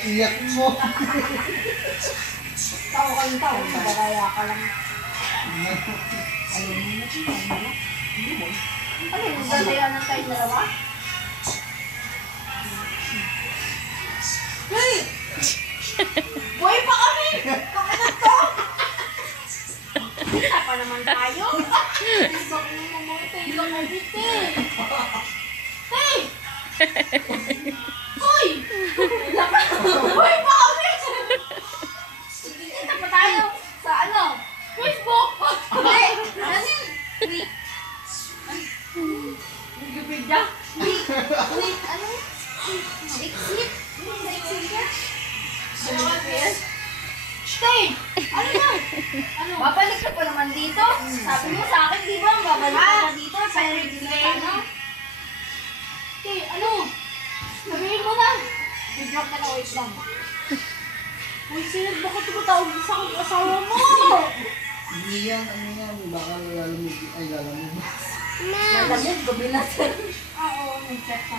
Iyak mo. Tao ka yung tao, magkakaya ka lang. Ayaw mo na siya, hindi mo. Ano yung gagayanan tayo dalawa? Hey! Buhay pa kami! Kakanat ko! Kita pa naman tayo. Ibang mo naman tayo lang ulit eh. Hey! Uy! Buhay pa kami! Kita pa tayo sa ano? Facebook! Hindi! Ano yun? Wikipedia? Wait, ano? Exit? Sa exit ka? Ano ba, Pierre? Stay! Ano yan? Ano? Babalik ka pa naman dito? Sabi mo sa akin, di ba? Babalik ka na dito? Pero replay, ano? Stay, ano? Sabihin mo na! Biblock ka na, wait lang. Uy, sinad, bakit tumatawag sa asawa mo? Hindi yan, ano yan, baka lalamig, ay lalamig. Lalamig, gabi na sir. Oo, nag-chat ka.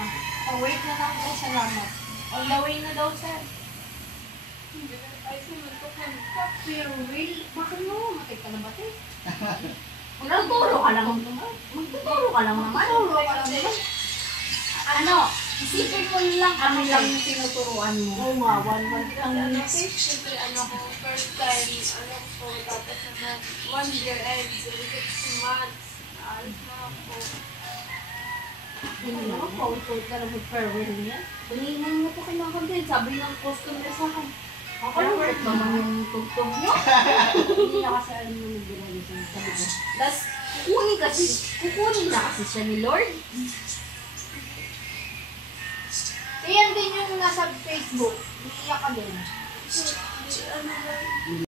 Oh, wait na lang po, salamat. On the way na daw, sir. Ay, sinuntok-untok. Pero real, bakit mo? Matay ka na ba, te? Magtuturo ka lang naman. Magtuturo ka lang naman. Magtuturo ka lang naman. Ano? Isipin mo lang kami lang yung tinuturuan mo. Oo nga, 1 month lang yun. Siyempre, ano ko, first time, ano ko, tapos naman, 1 year end, so 6 months, alis na ako. Hindi naman, paulit-ulit ka na mag-farewell niya. Paninan mo ito kailangan din. Sabi ng customer sa akin. Kakalungkot naman yung tugtog niyo. Hindi na kasi alam mo nag-gano'n yung sabi ko. Tapos, kukunin na kasi siya ni Lord. Iyan din yung nasa Facebook. Iiyak ka din. Ano ba?